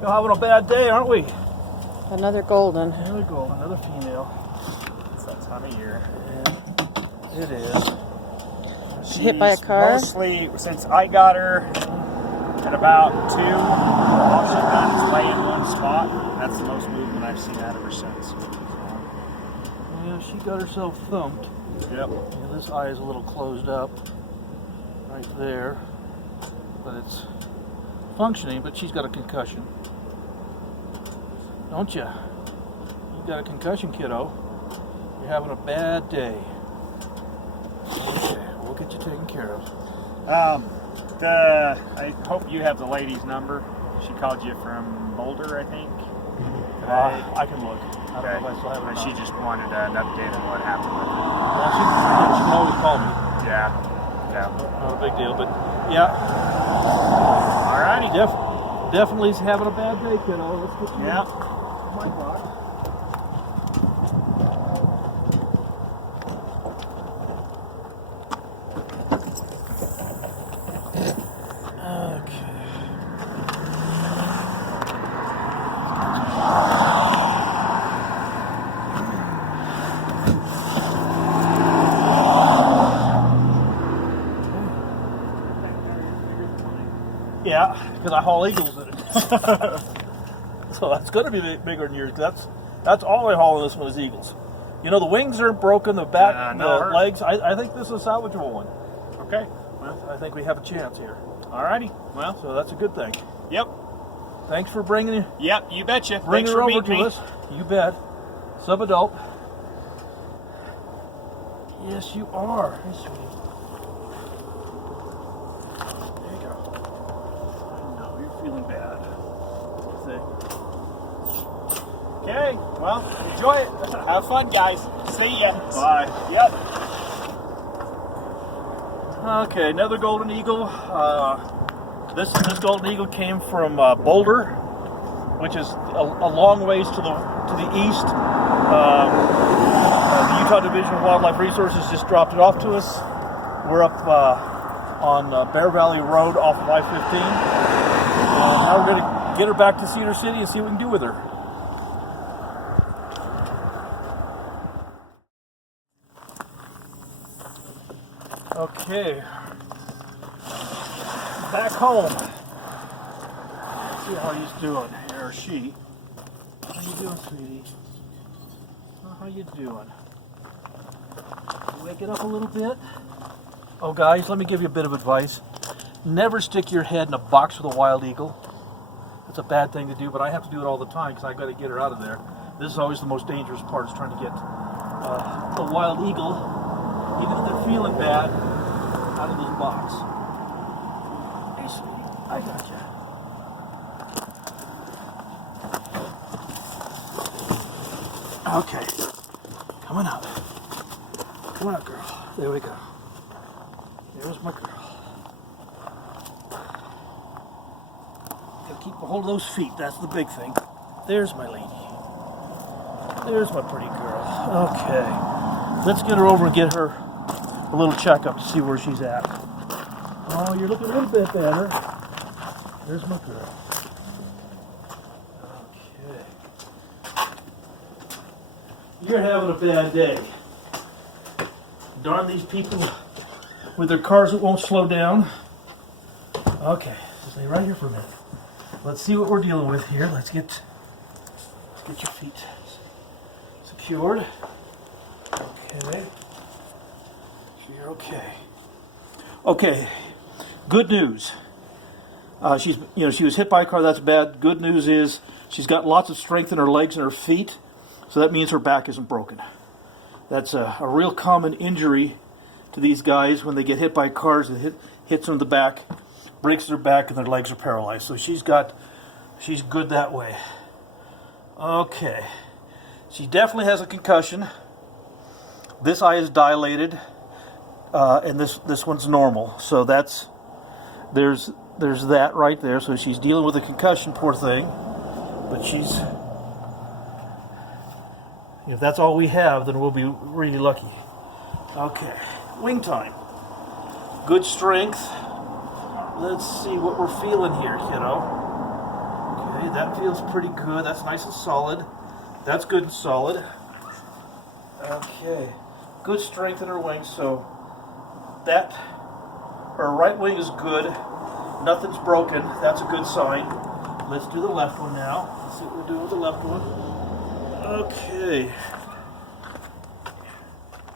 We're having a bad day, aren't we? Another golden. Another golden, another female. It's that time of year. Yeah, it is. She's hit by a car? Mostly, since I got her at about 2, all she's done is lay in one spot. That's the most movement I've seen out of her since. Yeah, she got herself thumped. Yep. Yeah, this eye is a little closed up right there, but it's functioning, but she's got a concussion. Don't you? You got a concussion, kiddo. You're having a bad day. Okay, we'll get you taken care of. I hope you have the lady's number. She called you from Boulder, I think. I can look. I Okay. don't know if I still have it or She not. just wanted an update on what happened with it. Well, she can always call me. Yeah. Yeah. Not a big deal, but yeah. Alrighty. Definitely is having a bad day, kiddo. Let's get you Yeah. my bot. Okay. Yeah, because I haul eagles in it. So that's going to be bigger than yours. That's all I haul in this one is eagles. You know, the wings aren't broken, the back, no, the legs. I think this is a salvageable one. Okay. Well, I think we have a chance here. Alrighty. Well. So that's a good thing. Yep. Thanks for bringing Yep. You betcha. bring Thanks her for over meeting to me. us. You bet. Sub-adult. Yes, you are. Hey, sweetie. There you go. I know you're feeling bad. Okay. Well, enjoy it. Have fun, guys. See ya. Bye. Yep. Okay, another golden eagle. This golden eagle came from Boulder, which is a long ways to the east. The Utah Division of Wildlife Resources just dropped it off to us. We're up on Bear Valley Road off of I-15. Now we're going to get her back to Cedar City and see what we can do with her. Okay, back home. See how he's doing, or she. How you doing, sweetie? How you doing? Wake it up a little bit. Oh, guys, let me give you a bit of advice. Never stick your head in a box with a wild eagle. That's a bad thing to do, but I have to do it all the time because I got to get her out of there. This is always the most dangerous part, is trying to get a wild eagle, even if they're feeling bad, out of this box. Hey, sweetie, I got you. Okay, coming up. Come on up, girl. There we go. There's my girl. Gotta keep a hold of those feet. That's the big thing. There's my lady. There's my pretty girl. Okay, let's get her over and get her a little checkup to see where she's at. Oh, you're looking a little bit better. There's my girl. Okay. You're having a bad day. Darn these people with their cars that won't slow down. Okay, stay right here for a minute. Let's see what we're dealing with here. Let's get your feet secured. Okay. You're okay. Okay. Good news. She was hit by a car. That's bad. Good news is she's got lots of strength in her legs and her feet, so that means her back isn't broken. That's a real common injury to these guys when they get hit by cars. It hits them in the back, breaks their back, and their legs are paralyzed. So she's good that way. Okay. She definitely has a concussion. This eye is dilated, and this one's normal. So there's that right there. So she's dealing with a concussion, poor thing. But if that's all we have, then we'll be really lucky. Okay, wing time. Good strength. Let's see what we're feeling here, kiddo. Okay, that feels pretty good. That's nice and solid. That's good and solid. Okay, good strength in her wings, so that, her right wing is good. Nothing's broken. That's a good sign. Let's do the left one now. Let's see what we're doing with the left one. Okay.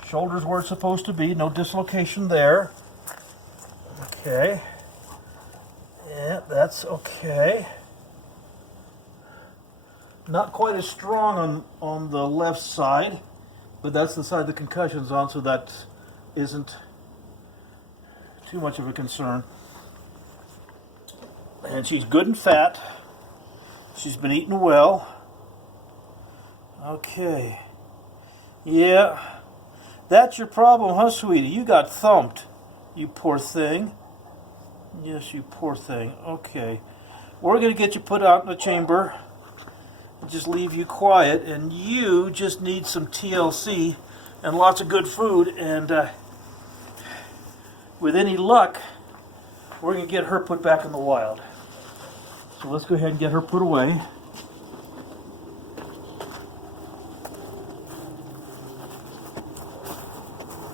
Shoulders where it's supposed to be. No dislocation there. Okay. Yeah, that's okay. Not quite as strong on the left side, but that's the side the concussion's on, so that isn't too much of a concern. And she's good and fat. She's been eating well. Okay. Yeah. That's your problem, huh, sweetie? You got thumped. You poor thing. Yes, you poor thing. Okay. We're going to get you put out in the chamber and just leave you quiet. And you just need some TLC and lots of good food. And with any luck, we're going to get her put back in the wild. So let's go ahead and get her put away.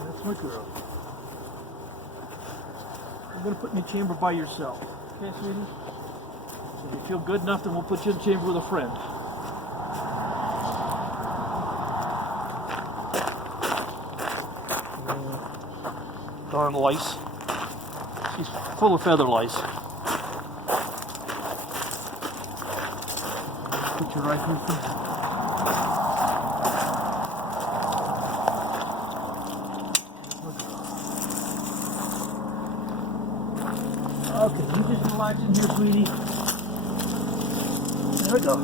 That's my girl. I'm going to put you in the chamber by yourself. Okay, sweetie? So if you feel good enough, then we'll put you in the chamber with a friend. Darn lice. She's full of feather lice. Put you right here. Okay, you just relax in here, sweetie. There we go.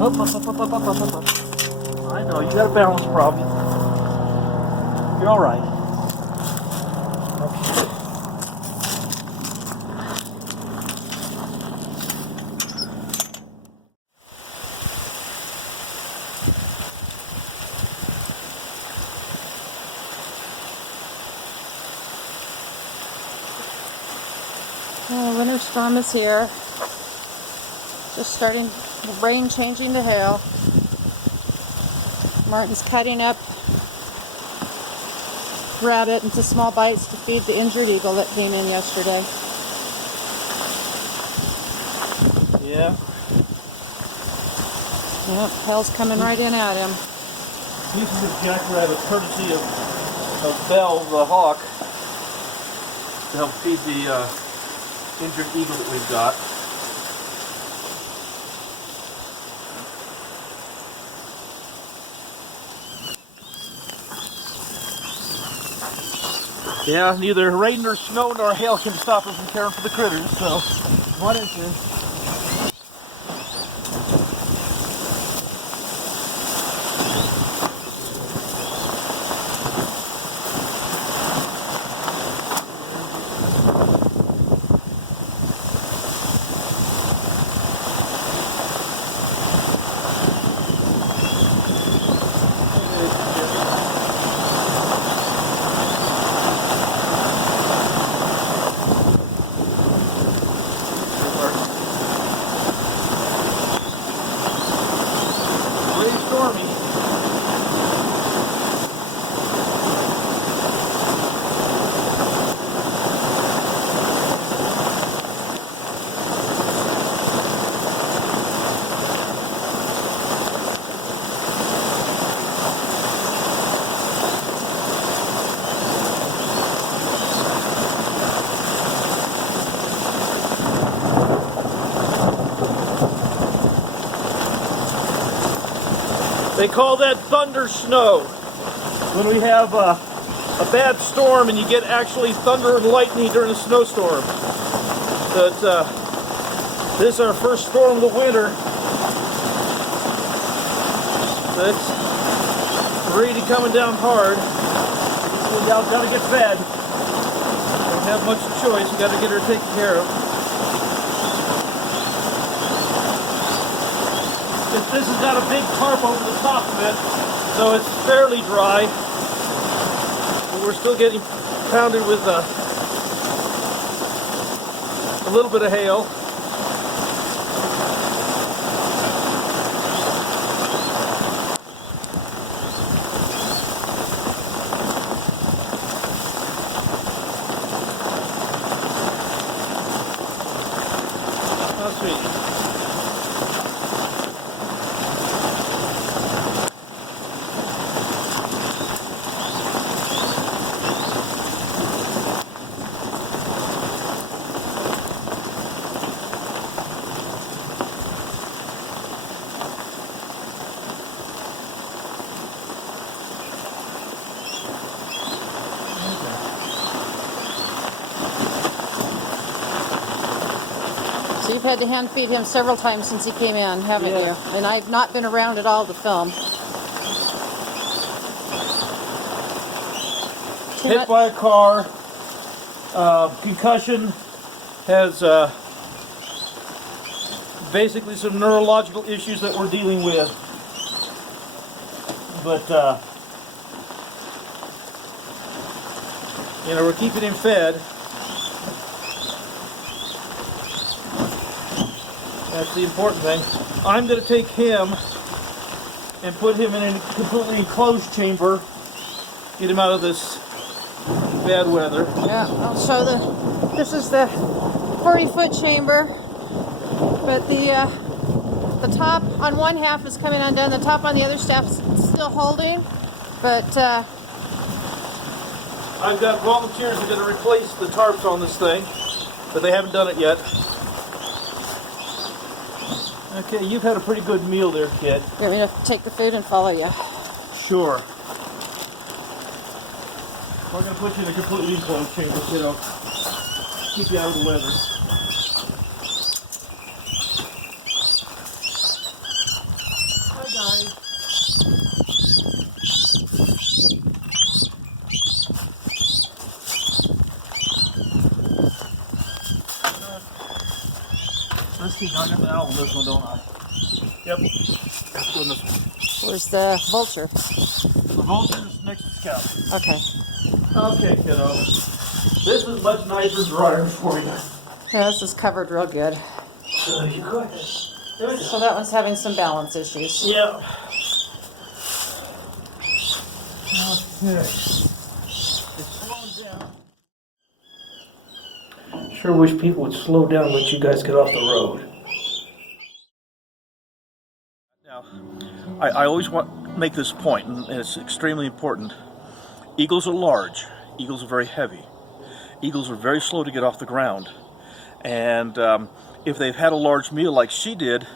Up, up, up, up, up, up, up, up. I know, you got a balance problem. You're all right. Okay. Winter storm is here. Just starting, the rain changing to hail. Martin's cutting up rabbit into small bites to feed the injured eagle that came in yesterday. Yeah. Yep, hell's coming right in at him. Pieces of jackrabbit, courtesy of Belle the hawk, to help feed the injured eagle that we've got. Yeah, neither rain nor snow nor hail can stop us from caring for the critters, so what is this? They call that thunder snow. When we have a bad storm and you get actually thunder and lightning during a snowstorm. So this is our first storm of the winter. So it's really coming down hard. We gotta get fed. We don't have much choice. We gotta get her taken care of. This has got a big tarp over the top of it, so it's fairly dry. But we're still getting pounded with a little bit of hail. So you've had to hand feed him several times since he came in, haven't Yeah. you? And I've not been around at all to film. Hit by a car, concussion, has basically some neurological issues that we're dealing with. But, you know, we're keeping him fed. That's the important thing. I'm going to take him and put him in a completely enclosed chamber, get him out of this bad weather. Yeah, I'll show this is the 40-foot chamber, but the top on one half is coming undone, the top on the other staff's still holding, but I've got volunteers that are going to replace the tarps on this thing, but they haven't done it yet. Okay, you've had a pretty good meal there, kid. you want me to take the food and follow you? Sure. We're going to put you in a completely enclosed chamber, kiddo. Keep you out of the weather. Hi, guys. Let's see, I got the owl on this one, don't I? Yep. Let's go in this one. Where's the vulture? The vulture's next to Scout. Okay. Okay, kiddo. This is much nicer and drier for you. Yeah, this is covered real good. You good? Good. So that one's having some balance issues. Yeah. Okay. It's slowing down. Sure wish people would slow down and let you guys get off the road. Now, I always want to make this point, and it's extremely important. Eagles are large. Eagles are very heavy. Eagles are very slow to get off the ground. And if they've had a large meal like she did,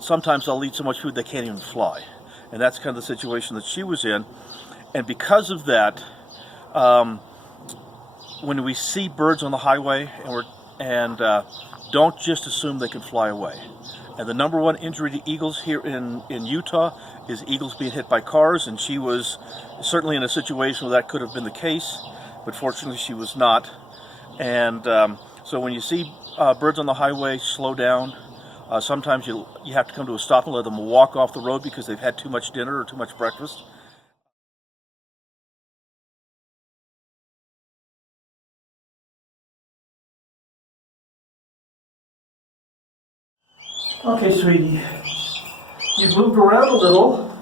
sometimes they'll eat so much food they can't even fly. And that's kind of the situation that she was in. And because of that, when we see birds on the highway, don't just assume they can fly away. And the number one injury to eagles here in Utah is eagles being hit by cars, and she was certainly in a situation where that could have been the case, but fortunately she was not. And so when you see birds on the highway, slow down. Sometimes you have to come to a stop and let them walk off the road because they've had too much dinner or too much breakfast. Okay, sweetie. You've moved around a little.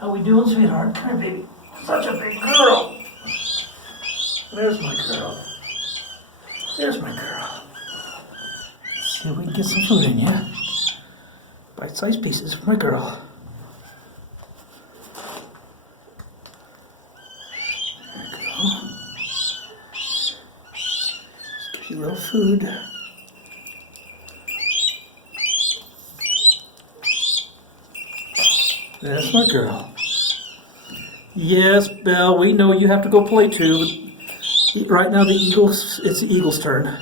How we doing, sweetheart? Come here, baby. Such a big girl. There's my girl. There's my girl. Let's see if we can get some food in you. Bite-sized pieces for my girl. There you go. Let's give you a little food. That's my girl. Yes, Belle, we know you have to go play too. Right now it's the Eagles' turn.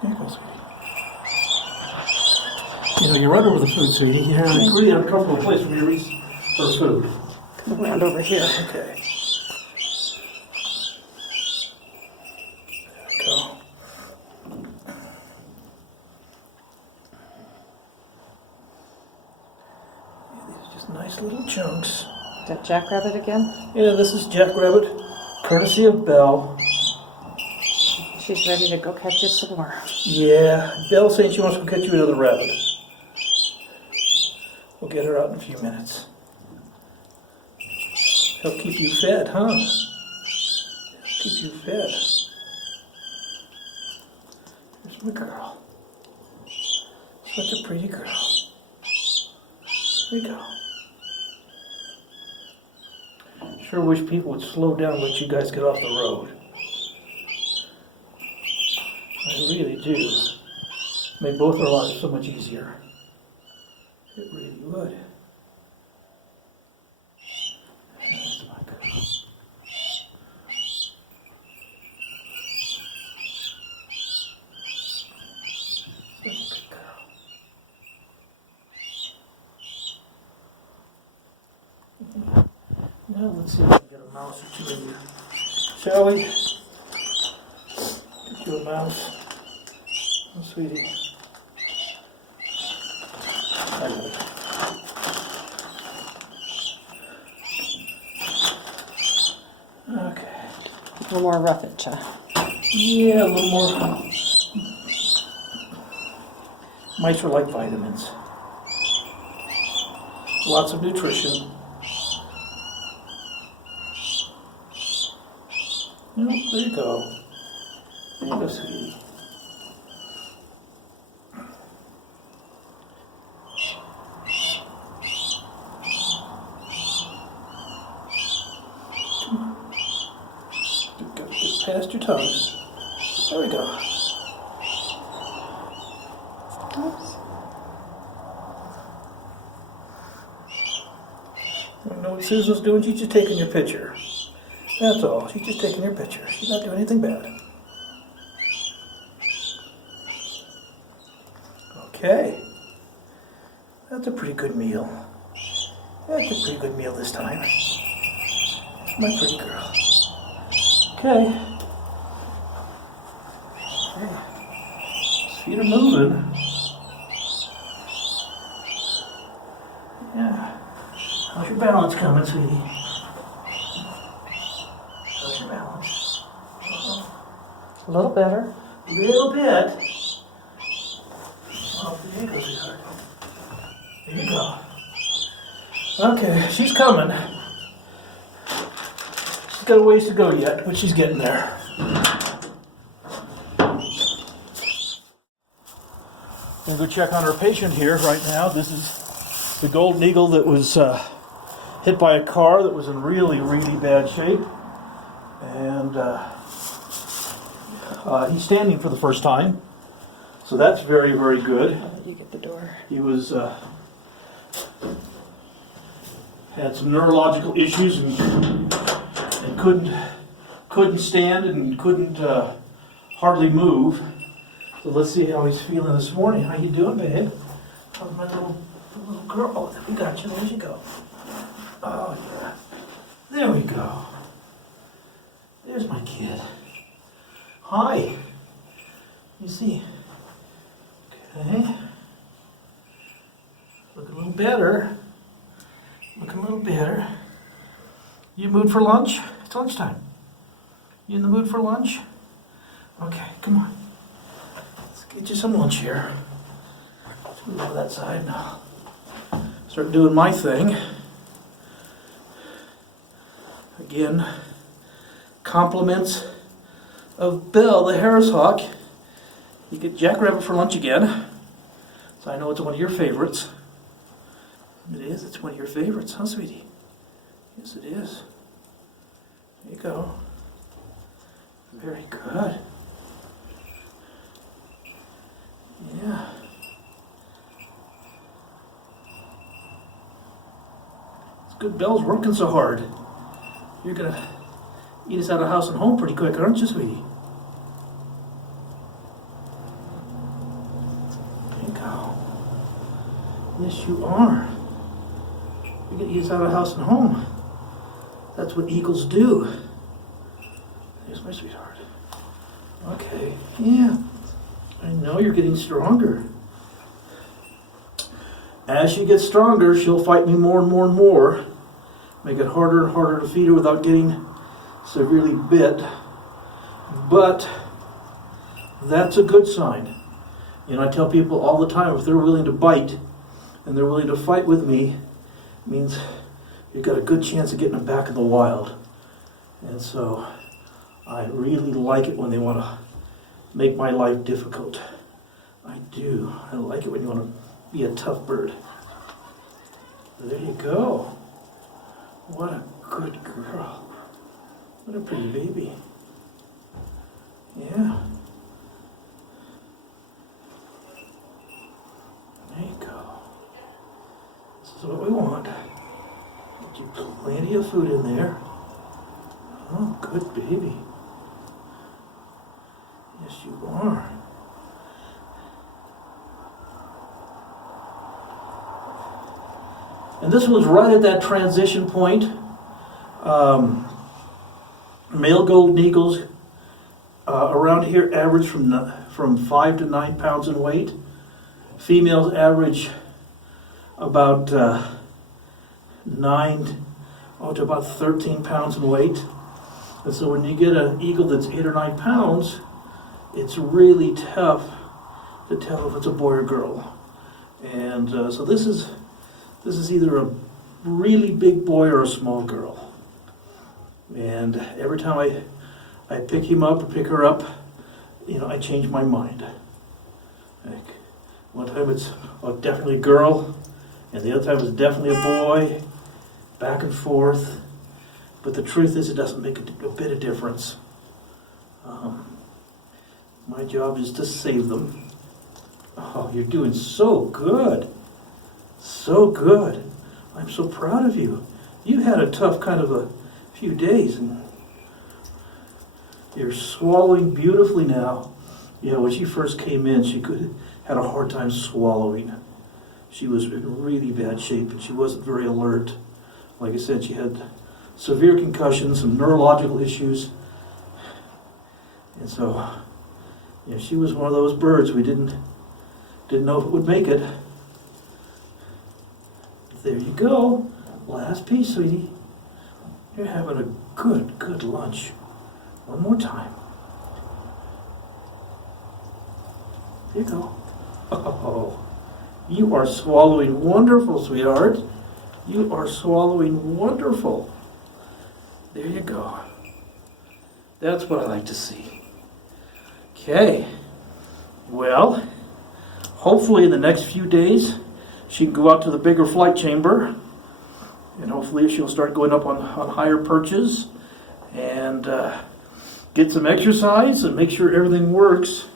There you go, sweetie. You know, you run over the food, sweetie. You have a really uncomfortable place for me to reach for food. Come around over here. Okay. There we go. Yeah, these are just nice little chunks. That jackrabbit again? Yeah, this is Jackrabbit, courtesy of Belle. She's ready to go catch you some more. Yeah, Belle's saying she wants to go catch you another rabbit. We'll get her out in a few minutes. Help keep you fed, huh? Keep you fed. Here's my girl. Such a pretty girl. Here we go. Sure wish people would slow down and let you guys get off the road. I really do. Make both our lives so much easier. It really would. That's my girl. Such a good girl. Now let's see if we can get a mouse or two in here. Shall we? Get you a mouse. Oh, sweetie. I love it. Okay. A little more roughage, huh? Yeah, a little more. Mice are like vitamins. Lots of nutrition. No, there you go. There you go, sweetie. You've got to get past your tongue. There we go. Oops. You know what Susan's doing? She's just taking your picture. That's all. She's just taking your picture. She's not doing anything bad. Okay. That's a pretty good meal. That's a pretty good meal this time. My pretty girl. Okay. Okay. His feet are moving. Yeah. How's your balance coming, sweetie? How's your balance? A little better. A little bit. Oh, there you go, sweetheart. There you go. Okay, she's coming. She's got a ways to go yet, but she's getting there. I'm going to go check on our patient here right now. This is the golden eagle that was hit by a car that was in really, really bad shape. And he's standing for the first time. So that's very, very good. I'll let you get the door. He was had some neurological issues and couldn't stand and couldn't hardly move. So let's see how he's feeling this morning. How you doing, babe? Oh, my little girl. Oh, we got you. There you go. Oh yeah. There we go. There's my kid. Hi. You see. Okay. Looking a little better. Looking a little better. You in the mood for lunch? It's lunchtime. You in the mood for lunch? Okay, come on. Let's get you some lunch here. Let's move over that side now. Start doing my thing. Again, compliments of Belle the Harris Hawk. You get jackrabbit for lunch again. So I know it's one of your favorites. It is. It's one of your favorites, huh, sweetie? Yes, it is. There you go. Very good. Yeah. It's good Belle's working so hard. You're going to eat us out of house and home pretty quick, aren't you, sweetie? There you go. Yes, you are. You're going to eat us out of house and home. That's what eagles do. There's my sweetheart. Okay, yeah. I know you're getting stronger. As she gets stronger, she'll fight me more and more and more. make it harder and harder to feed her without getting severely bit. But that's a good sign. You know, I tell people all the time, if they're willing to bite and they're willing to fight with me, it means you've got a good chance of getting them back in the wild. And so I really like it when they want to make my life difficult. I do. I like it when you want to be a tough bird. There you go. What a good girl. What a pretty baby. Yeah. There you go. This is what we want. Get you plenty of food in there. Oh, good baby. Yes, you are. And this one's right at that transition point. Male golden eagles around here average from 5 to 9 pounds in weight. Females average about 9 to about 13 pounds in weight. And so when you get an eagle that's 8 or 9 pounds, it's really tough to tell if it's a boy or girl. And so this is either a really big boy or a small girl. And every time I pick him up or pick her up, you know, I change my mind. Like one time it's definitely a girl, and the other time it's definitely a boy, back and forth. But the truth is, it doesn't make a bit of difference. My job is to save them. Oh, you're doing so good. So good. I'm so proud of you. You had a tough kind of a few days, and you're swallowing beautifully now. You know, when she first came in, she had a hard time swallowing. She was in really bad shape, and she wasn't very alert. Like I said, she had severe concussion, some neurological issues. And so, you know, she was one of those birds we didn't know if it would make it. There you go. Last piece, sweetie. You're having a good lunch. One more time. There you go. Oh, you are swallowing wonderful, sweetheart. You are swallowing wonderful. There you go. That's what I like to see. Okay. Well, hopefully in the next few days, she can go out to the bigger flight chamber, and hopefully she'll start going up on higher perches and get some exercise and make sure everything works.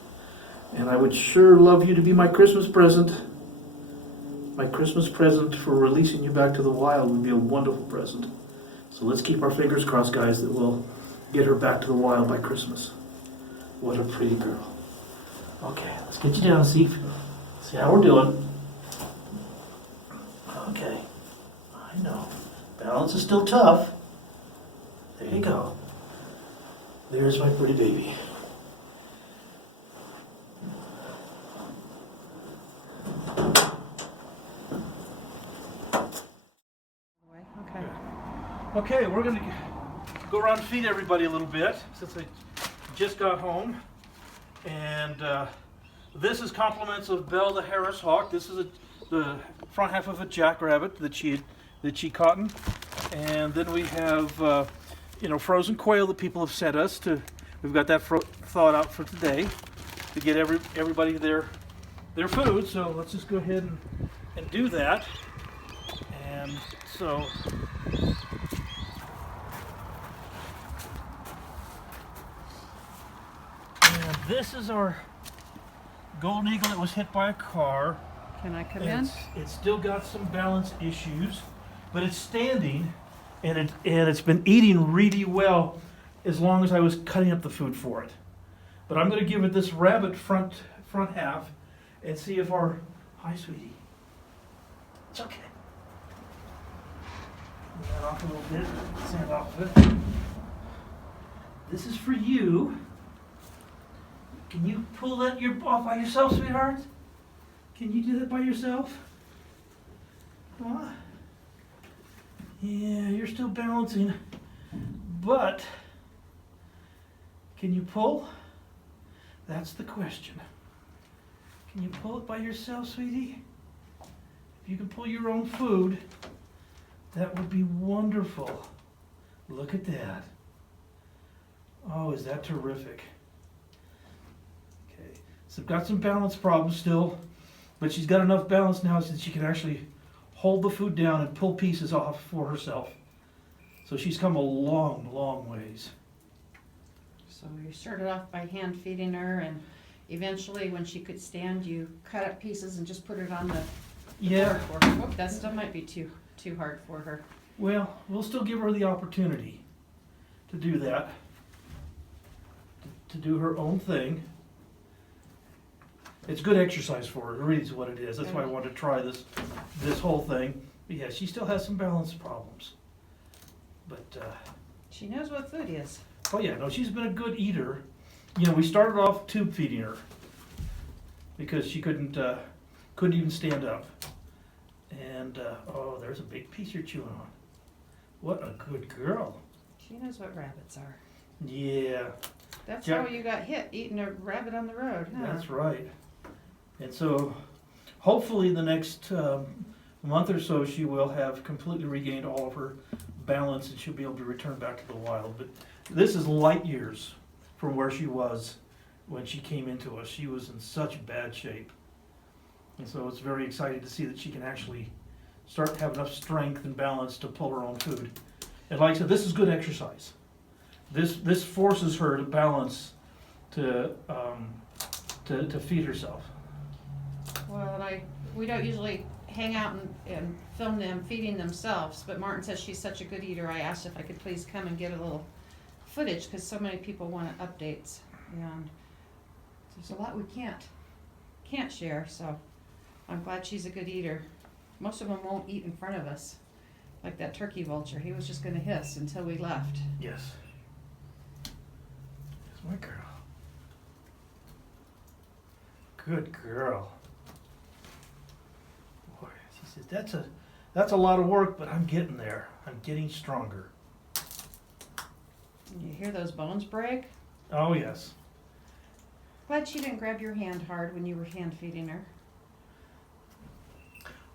And I would sure love you to be my Christmas present. My Christmas present for releasing you back to the wild would be a wonderful present. So let's keep our fingers crossed, guys, that we'll get her back to the wild by Christmas. What a pretty girl. Okay, let's get you down and see how we're doing. Okay, I know. Balance is still tough. There you go. There's my pretty baby. Okay, we're going to go around and feed everybody a little bit since I just got home. And this is compliments of Belle the Harris hawk. This is the front half of a jackrabbit that she caught. And then we have frozen quail that people have sent us to. We've got that thawed out for today to get everybody their food. So let's just go ahead and do that. And so. And this is our golden eagle that was hit by a car. Can I come in? It's still got some balance issues, but it's standing, and it's been eating really well as long as I was cutting up the food for it. But I'm going to give it this rabbit front half and see if our... Hi, sweetie. It's okay. Move that off a little bit. Sand off of it. This is for you. Can you pull that off by yourself, sweetheart? Can you do that by yourself? Huh? Yeah, you're still balancing, but can you pull? That's the question. Can you pull it by yourself, sweetie? If you can pull your own food, that would be wonderful. Look at that. Oh, is that terrific? Okay, so I've got some balance problems still, but she's got enough balance now that she can actually hold the food down and pull pieces off for herself. So she's come a long, long ways. So you started off by hand feeding her, and eventually when she could stand, you cut up pieces and just put it on the Yeah, board for her. Whoop, that still might be too hard for her. well, we'll still give her the opportunity to do that, to do her own thing. It's good exercise for her, really is what it is. That's why I wanted to try this whole thing. But yeah, she still has some balance problems. But, She knows what food is. oh yeah, no, she's been a good eater. You know, we started off tube feeding her because she couldn't even stand up. And, oh, there's a big piece you're chewing on. What a good girl. She knows what rabbits are. Yeah, That's Jack- how you got hit, eating a rabbit on the road, huh? that's right. And so, hopefully the next month or so, she will have completely regained all of her balance and she'll be able to return back to the wild. But this is light years from where she was when she came into us. She was in such bad shape. And so it's very exciting to see that she can actually start to have enough strength and balance to pull her own food. And like I said, this is good exercise. This forces her to balance to feed herself. Well, and we don't usually hang out and film them feeding themselves, but Martin says she's such a good eater. I asked if I could please come and get a little footage because so many people want updates, and there's a lot we can't share. So I'm glad she's a good eater. Most of them won't eat in front of us, like that turkey vulture. He was just going to hiss until we left. Yes. That's my girl. Good girl. Boy, she says, that's a lot of work, but I'm getting there. I'm getting stronger. You hear those bones break? Oh, yes. Glad she didn't grab your hand hard when you were hand feeding her.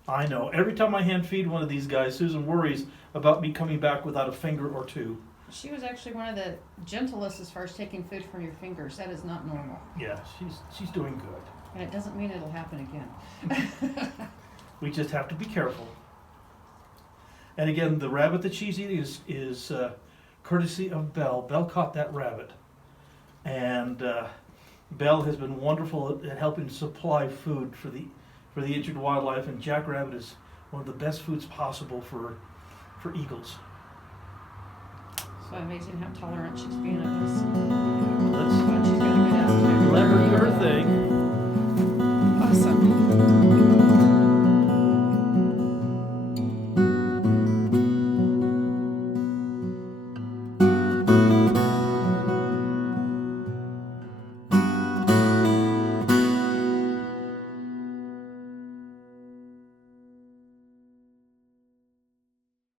I know. Every time I hand feed one of these guys, Susan worries about me coming back without a finger or two. She was actually one of the gentlest as far as taking food from your fingers. That is not normal. Yeah, she's doing good. And it doesn't mean it'll happen again. We just have to be careful. And again, the rabbit that she's eating is courtesy of Belle. Belle caught that rabbit. And Belle has been wonderful at helping supply food for the injured wildlife, and jackrabbit is one of the best foods possible for eagles. So amazing how tolerant she's being of us. Let's Glad she's got a good attitude. let her do her thing.